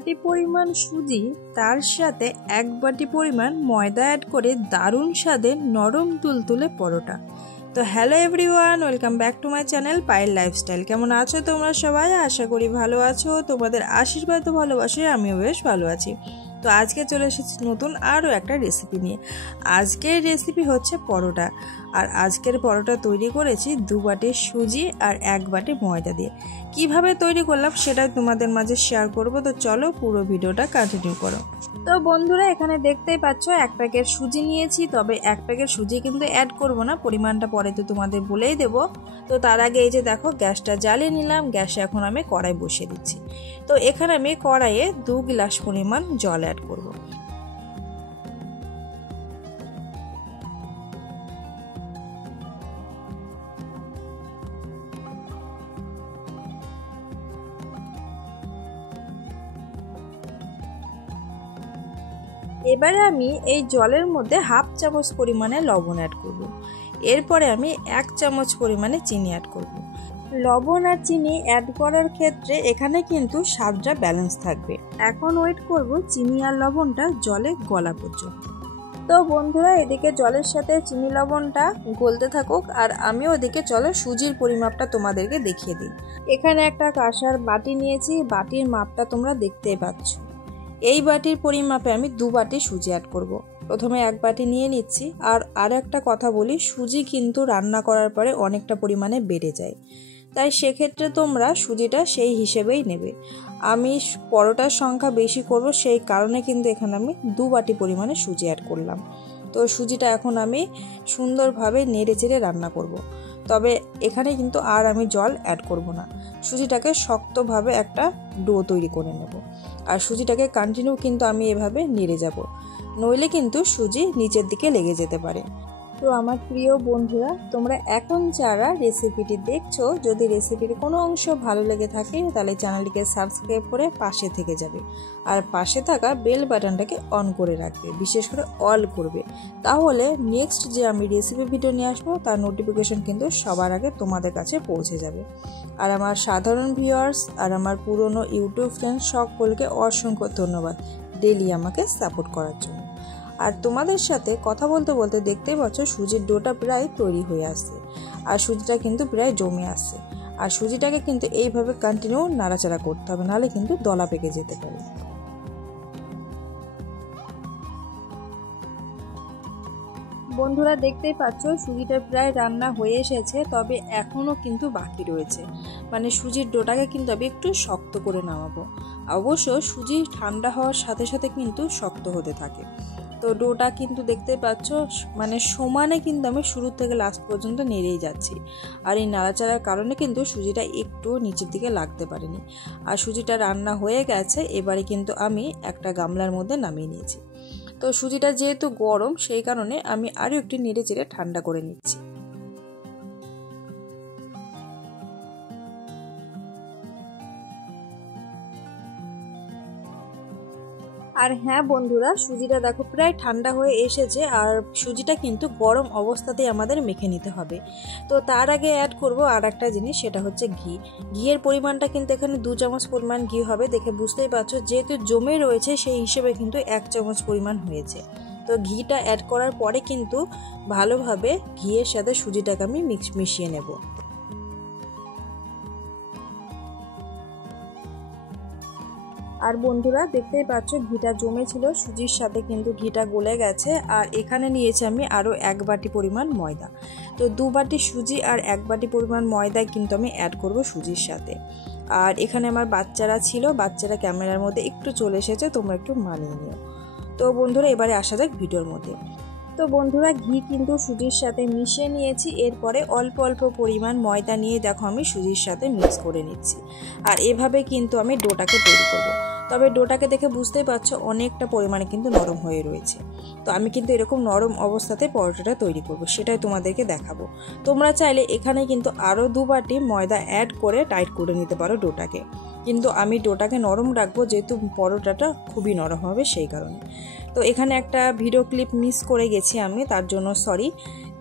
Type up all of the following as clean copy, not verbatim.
বাটি পরিমাণ সুজি তার সাথে 1 বাটি পরিমাণ ময়দা অ্যাড করে দারুণ স্বাদের নরম তুলতুলে পরোটা। তো hello everyone, welcome back to my channel Payel lifestyle. কেমন আছো তোমরা সবাই? আশা করি ভালো আছো। তোমাদের আশীর্বাদ ও ভালোবাসায় আমিও বেশ ভালো আছি। তো আজকে চলে এসেছি নতুন আরও একটা রেসিপি নিয়ে। আজকের রেসিপি হচ্ছে পরোটা। আর আজকের পরোটা তৈরি করেছি 2 বাটি সুজি আর 1 বাটি ময়দা দিয়ে। কিভাবে তৈরি করলাম সেটা তোমাদের মাঝে শেয়ার করব। তো চলো পুরো ভিডিওটা কন্টিনিউ করো। তো বন্ধুরা, এখানে দেখতেই পাচ্ছ 1 প্যাকেট সুজি নিয়েছি। তবে 1 প্যাকেট সুজি কিন্তু অ্যাড করব না, পরিমাণটা পরে তো তোমাদের বলেই দেব। তো তার আগে এই যে দেখো, গ্যাসটা জ্বালিয়ে নিলাম। গ্যাসে এখন আমি কড়াই বসিয়ে দিচ্ছি। তো এখানে আমি কড়াইয়ে 2 গ্লাস পরিমাণ জল অ্যাড করব। এবারে আমি এই জলের মধ্যে 1/2 চামচ পরিমাণে লবণ অ্যাড করব। এরপরে আমি 1 চামচ পরিমাণে চিনি অ্যাড করব। লবণ আর চিনি অ্যাড করার ক্ষেত্রে এখানে কিন্তু স্বাদটা ব্যালেন্স থাকবে। এখন ওয়েট করব চিনি আর লবণটা জলে গলা পর্যন্ত। তো বন্ধুরা, এদিকে জলের সাথে চিনি লবণটা গলতে থাকুক, আর আমি ওদিকে চলো সুজির পরিমাপটা তোমাদেরকে দেখিয়ে দিই। এখানে একটা কাঁসার বাটি নিয়েছি, বাটির মাপটা তোমরা দেখতেই পাচ্ছ। এই বাটির পরিমাপে আমি 2 বাটি সুজি অ্যাড করব। প্রথমে 1 বাটি নিয়ে নিচ্ছি। আর একটা কথা বলি, সুজি কিন্তু রান্না করার পরে অনেকটা পরিমাণে বেড়ে যায়, তাই সেক্ষেত্রে তোমরা সুজিটা সেই হিসেবেই নেবে। আমি পরোটার সংখ্যা বেশি করব, সেই কারণে কিন্তু এখানে আমি 2 বাটি পরিমাণে সুজি অ্যাড করলাম। তো সুজিটা এখন আমি সুন্দরভাবে নেড়ে চেড়ে রান্না করব। তবে এখানে কিন্তু আর আমি জল অ্যাড করব না। সুজিটাকে শক্তভাবে একটা ডো তৈরি করে নেব। আর সুজিটাকে কন্টিনিউ কিন্তু আমি এভাবে নেড়ে যাব, নইলে কিন্তু সুজি নিচের দিকে লেগে যেতে পারে। তো আমার প্রিয় বন্ধুরা, তোমরা এখন যারা রেসিপিটি দেখছো, যদি রেসিপির কোনো অংশ ভালো লেগে থাকে তাহলে চ্যানেলটিকে সাবস্ক্রাইব করে পাশে থেকে যাবে। আর পাশে থাকা বেল বাটনটাকে অন করে রাখবে, বিশেষ করে অল করবে। তাহলে নেক্সট যে আমি রেসিপি ভিডিও নিয়ে আসবো তার নোটিফিকেশন কিন্তু সবার আগে তোমাদের কাছে পৌঁছে যাবে। আর আমার সাধারণ ভিউয়ার্স আর আমার পুরনো ইউটিউব ফ্রেন্ড সকলকে অসংখ্য ধন্যবাদ ডেইলি আমাকে সাপোর্ট করার জন্য। আর তোমাদের সাথে কথা বলতে বলতে দেখতেই পাচ্ছ সুজির ডোটা প্রায় তৈরি হয়ে আসছে, আর সুজিটা কিন্তু প্রায় জমে আসছে। আর সুজিটাকে কিন্তু এইভাবে কন্টিনিউ নাড়াচাড়া করতে হবে, নাহলে কিন্তু দলা পেকে যেতে পারে। বন্ধুরা, দেখতেই পাচ্ছ সুজিটা প্রায় রান্না হয়ে এসেছে, তবে এখনও কিন্তু বাকি রয়েছে। মানে সুজির ডোটাকে কিন্তু আমি একটু শক্ত করে নামাবো। অবশ্য সুজি ঠান্ডা হওয়ার সাথে সাথে কিন্তু শক্ত হতে থাকে। তো ডোটা কিন্তু দেখতে পাচ্ছ মানে সমানে কিন্তু আমি শুরু থেকে লাস্ট পর্যন্ত নেড়েই যাচ্ছি। আর এই নাড়াচাড়ার কারণে কিন্তু সুজিটা একটু নিচের দিকে লাগতে পারেনি। আর সুজিটা রান্না হয়ে গেছে, এবারে কিন্তু আমি একটা গামলার মধ্যে নামিয়ে নিয়েছি। তো সুজিটা যেহেতু গরম, সেই কারণে আমি আরও একটু নেড়ে চেড়ে ঠান্ডা করে নিচ্ছি। আর হ্যাঁ বন্ধুরা, সুজিটা দেখো প্রায় ঠান্ডা হয়ে এসেছে। আর সুজিটা কিন্তু গরম অবস্থাতেই আমাদের মেখে নিতে হবে। তো তার আগে অ্যাড করব আর একটা জিনিস, সেটা হচ্ছে ঘি। ঘিয়ের পরিমাণটা কিন্তু এখানে 2 চামচ পরিমাণ ঘি হবে। দেখে বুঝতেই পারছো, যেহেতু জমে রয়েছে সেই হিসেবে কিন্তু 1 চামচ পরিমাণ হয়েছে। তো ঘিটা অ্যাড করার পরে কিন্তু ভালোভাবে ঘিয়ের সাথে সুজিটাকে আমি মিশিয়ে নেব। আর বন্ধুরা, দেখতেই পাচ্ছ ঘিটা জমেছিল, সুজির সাথে কিন্তু ঘিটা গলে গেছে। আর এখানে নিয়েছি আমি আরও 1 বাটি পরিমাণ ময়দা। তো 2 বাটি সুজি আর 1 বাটি পরিমাণ ময়দা কিন্তু আমি অ্যাড করব সুজির সাথে। আর এখানে আমার বাচ্চারা ছিল, বাচ্চারা ক্যামেরার মধ্যে একটু চলে এসেছে, তোমরা একটু মানিয়ে নিও। তো বন্ধুরা, এবারে আসা যাক ভিডিওর মধ্যে। তো বন্ধুরা, ঘি কিন্তু সুজির সাথে মিশিয়ে নিয়েছি। এরপরে অল্প অল্প পরিমাণ ময়দা নিয়ে দেখো আমি সুজির সাথে মিক্স করে নিচ্ছি। আর এভাবে কিন্তু আমি ডোটাকে তৈরি করব। তবে ডোটাকে দেখে বুঝতেই পারছো অনেকটা পরিমাণে কিন্তু নরম হয়ে রয়েছে। তো আমি কিন্তু এরকম নরম অবস্থাতে পরোটাটা তৈরি করব, সেটাই তোমাদেরকে দেখাবো। তোমরা চাইলে এখানে কিন্তু আরও 2 বাটি ময়দা অ্যাড করে টাইট করে নিতে পারো ডোটাকে। কিন্তু আমি ডোটাকে নরম রাখবো, যেহেতু পরোটাটা খুবই নরম হবে সেই কারণে। তো এখানে একটা ভিডিও ক্লিপ মিস করে গেছি আমি, তার জন্য সরি।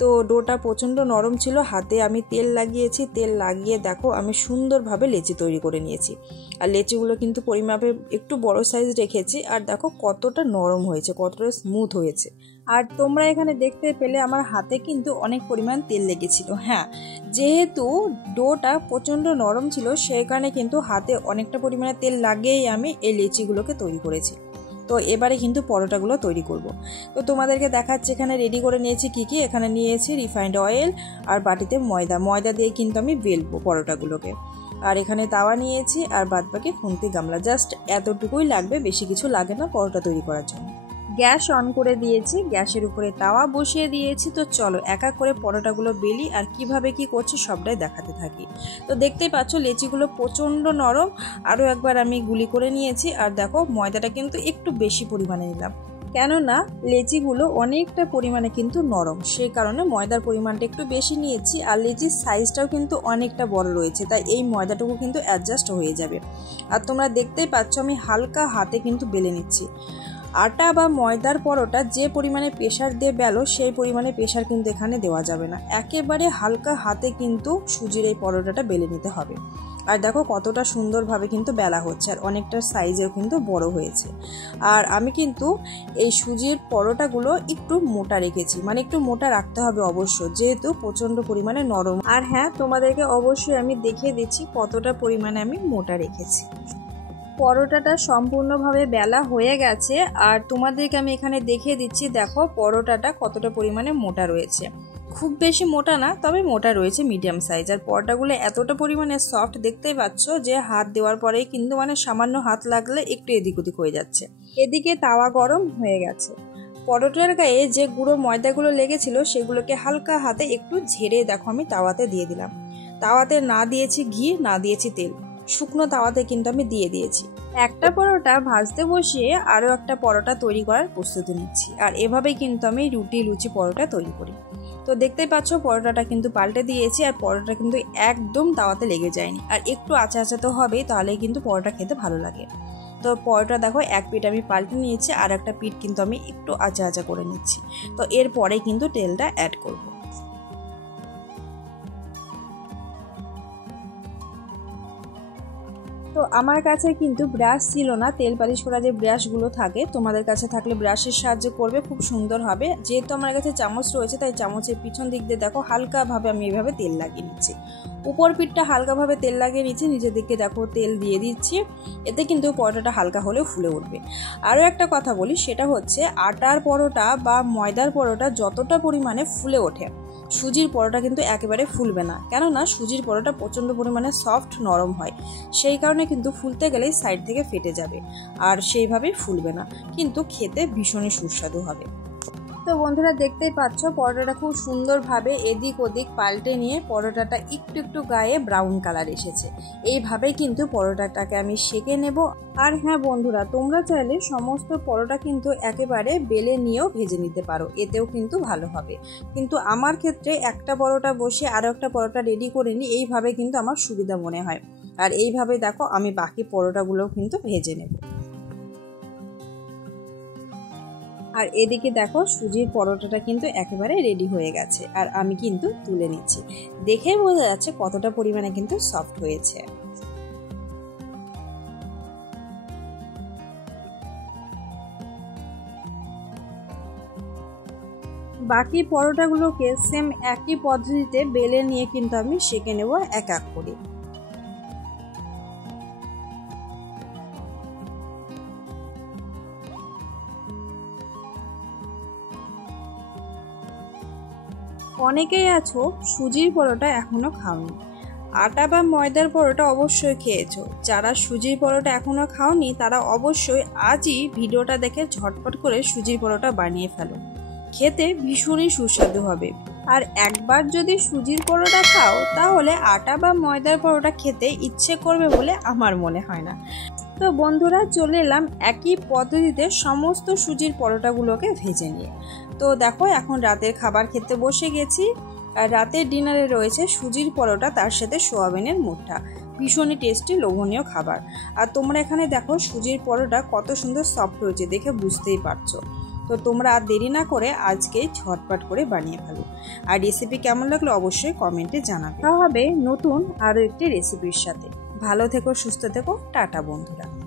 তো ডোটা প্রচণ্ড নরম ছিল, হাতে আমি তেল লাগিয়েছি, তেল লাগিয়ে দেখো আমি সুন্দরভাবে লেচি তৈরি করে নিয়েছি। আর লেচিগুলো কিন্তু পরিমাপে একটু বড় সাইজ রেখেছি। আর দেখো কতটা নরম হয়েছে, কতটা স্মুথ হয়েছে। আর তোমরা এখানে দেখতে পেলে আমার হাতে কিন্তু অনেক পরিমাণ তেল লেগেছিল। হ্যাঁ, যেহেতু ডোটা প্রচণ্ড নরম ছিল সেই কারণে কিন্তু হাতে অনেকটা পরিমাণে তেল লাগিয়েই আমি এই লেচিগুলোকে তৈরি করেছি। তো এবারে কিন্তু পরোটাগুলো তৈরি করব। তো তোমাদেরকে দেখাচ্ছি এখানে রেডি করে নিয়েছি কি কি। এখানে নিয়েছি রিফাইন্ড অয়েল আর বাটিতে ময়দা দিয়ে কিন্তু আমি বেলবো পরোটাগুলোকে। আর এখানে তাওয়া নিয়েছি আর বাদবাকি খুন্তি গামলা, জাস্ট এতটুকুই লাগবে, বেশি কিছু লাগে না পরোটা তৈরি করার জন্য। গ্যাস অন করে দিয়েছি, গ্যাসের উপরে তাওয়া বসিয়ে দিয়েছি। তো চলো এক এক করে পরোটাগুলো বেলি আর কিভাবে কি করছি সবটাই দেখাতে থাকি। তো দেখতেই পাচ্ছ লেচিগুলো প্রচণ্ড নরম, আরও একবার আমি গুলি করে নিয়েছি। আর দেখো ময়দাটা কিন্তু একটু বেশি পরিমাণে নিলাম, কেননা লেচিগুলো অনেকটা পরিমাণে কিন্তু নরম, সেই কারণে ময়দার পরিমাণটা একটু বেশি নিয়েছি। আর লেচির সাইজটাও কিন্তু অনেকটা বড় রয়েছে, তাই এই ময়দাটুকু কিন্তু অ্যাডজাস্ট হয়ে যাবে। আর তোমরা দেখতেই পাচ্ছ আমি হালকা হাতে কিন্তু বেলে নিচ্ছি। আটা বা ময়দার পরোটা যে পরিমাণে প্রেসার দিয়ে বেলো সেই পরিমাণে প্রেসার কিন্তু এখানে দেওয়া যাবে না, একেবারে হালকা হাতে কিন্তু সুজির এই পরোটাটা বেলে নিতে হবে। আর দেখো কতটা সুন্দরভাবে কিন্তু বেলা হচ্ছে, আর অনেকটা সাইজেও কিন্তু বড় হয়েছে। আর আমি কিন্তু এই সুজির পরোটাগুলো একটু মোটা রেখেছি, মানে একটু মোটা রাখতে হবে অবশ্য, যেহেতু প্রচণ্ড পরিমাণে নরম। আর হ্যাঁ, তোমাদেরকে অবশ্যই আমি দেখিয়ে দিচ্ছি কতটা পরিমাণে আমি মোটা রেখেছি। পরোটাটা সম্পূর্ণভাবে বেলা হয়ে গেছে আর তোমাদেরকে আমি এখানে দেখিয়ে দিচ্ছি, দেখো পরোটাটা কতটা পরিমাণে মোটা রয়েছে। খুব বেশি মোটা না, তবে মোটা রয়েছে, মিডিয়াম সাইজ। আর পরোটাগুলো এতটা পরিমাণে সফট, দেখতেই পাচ্ছ যে হাত দেওয়ার পরেই কিন্তু মানে সামান্য হাত লাগলে একটু এদিক ওদিক হয়ে যাচ্ছে। এদিকে তাওয়া গরম হয়ে গেছে, পরোটার গায়ে যে গুঁড়ো ময়দাগুলো লেগেছিল সেগুলোকে হালকা হাতে একটু ঝেড়ে দেখো আমি তাওয়াতে দিয়ে দিলাম। তাওয়াতে না দিয়েছি ঘি, না দিয়েছি তেল, শুকনো তাওয়াতে কিন্তু আমি দিয়ে দিয়েছি। একটা পরোটা ভাজতে বসিয়ে আরও একটা পরোটা তৈরি করার প্রস্তুতি নিচ্ছি। আর এভাবেই কিন্তু আমি লুচি পরোটা তৈরি করি। তো দেখতেই পাচ্ছ পরোটাটা কিন্তু পাল্টে দিয়েছি, আর পরোটা কিন্তু একদম তাওয়াতে লেগে যায়নি, আর একটু আচা আচা তো হবেই, তাহলেই কিন্তু পরোটা খেতে ভালো লাগে। তো পরোটা দেখো এক পিঠ আমি পাল্টে নিয়েছি, আর একটা পিঠ কিন্তু আমি একটু আচা আচা করে নিচ্ছি। তো এরপরে কিন্তু তেলটা অ্যাড করব। তো আমার কাছে কিন্তু ব্রাশ ছিল না, তেল পালিশ করা যে ব্রাশগুলো থাকে, তোমাদের কাছে থাকলে ব্রাশের সাহায্যে করবে, খুব সুন্দর হবে। যেহেতু আমার কাছে চামচ রয়েছে তাই চামচের পিছন দিক দিয়ে দেখো হালকাভাবে আমি এইভাবে তেল লাগিয়ে নিচ্ছি। উপর পিঠটা হালকাভাবে তেল লাগিয়ে নিচ্ছি, নিচের দিকে দেখো তেল দিয়ে দিচ্ছি। এতে কিন্তু পরোটাটা হালকা হলেও ফুলে উঠবে। আরও একটা কথা বলি, সেটা হচ্ছে আটার পরোটা বা ময়দার পরোটা যতটা পরিমাণে ফুলে ওঠে, সুজির পরোটা কিন্তু একেবারে ফুলবে না, কেননা সুজির পরোটা প্রচণ্ড পরিমাণে সফট নরম হয়, সেই কারণে কিন্তু ফুলতে গেলেই সাইড থেকে ফেটে যাবে, আর সেইভাবেই ফুলবে না, কিন্তু খেতে ভীষণই সুস্বাদু হবে। তো বন্ধুরা দেখতেই পাচ্ছ পরোটাটা খুব সুন্দরভাবে এদিক ওদিক পাল্টে নিয়ে পরোটাটা একটু একটু গায়ে ব্রাউন কালার এসেছে। এইভাবেই কিন্তু পরোটাটাকে আমি সেঁকে নেব। আর হ্যাঁ বন্ধুরা, তোমরা চাইলে সমস্ত পরোটা কিন্তু একেবারে বেলে নিয়েও ভেজে নিতে পারো, এতেও কিন্তু ভালো হবে। কিন্তু আমার ক্ষেত্রে একটা পরোটা বসে আরও একটা পরোটা রেডি করে নিই, এইভাবে কিন্তু আমার সুবিধা মনে হয়। আর এইভাবে দেখো আমি বাকি পরোটাগুলোও কিন্তু ভেজে নেব। আর এদিকে দেখো সুজির পরোটাটা কিন্তু একেবারে রেডি হয়ে গেছে, আর আমি কিন্তু তুলে নিচ্ছি। দেখে বোঝা যাচ্ছে কতটা পরিমাণে কিন্তু সফট হয়েছে। বাকি পরোটাগুলোকে সেম একই পদ্ধতিতে বেলে নিয়ে কিন্তু আমি সেঁকে নেব এক এক করে। অনেকেই আছো সুজির পরোটা এখনো খাওনি, আটা বা ময়দার পরোটা অবশ্যই খেয়েছো। যারা সুজির পরোটা এখনো খাওনি তারা অবশ্যই আজই ভিডিওটা দেখে ঝটপট করে সুজির পরোটা বানিয়ে ফেলো, খেতে ভীষণই সুস্বাদু হবে। আর একবার যদি সুজির পরোটা খাও তাহলে আটা বা ময়দার পরোটা খেতে ইচ্ছে করবে বলে আমার মনে হয় না। তো বন্ধুরা চলে এলাম একই পদ্ধতিতে সমস্ত সুজির পরোটাগুলোকে ভেজে নিয়ে। তো দেখো এখন রাতের খাবার খেতে বসে গেছি, আর রাতের ডিনারে রয়েছে সুজির পরোটা, তার সাথে সোয়াবিনের মুঠা, ভীষণই টেস্টি লোভনীয় খাবার। আর তোমরা এখানে দেখো সুজির পরোটা কত সুন্দর সফট হয়েছে, দেখে বুঝতেই পারছো। তো তোমরা আর দেরি না করে আজকেই ঝটপট করে বানিয়ে ফেলো। আর রেসিপি কেমন লাগলো অবশ্যই কমেন্টে জানাবে। দেখা হবে নতুন আরও একটি রেসিপির সাথে। ভালো থেকো, সুস্থ থেকো, টাটা বন্ধুরা।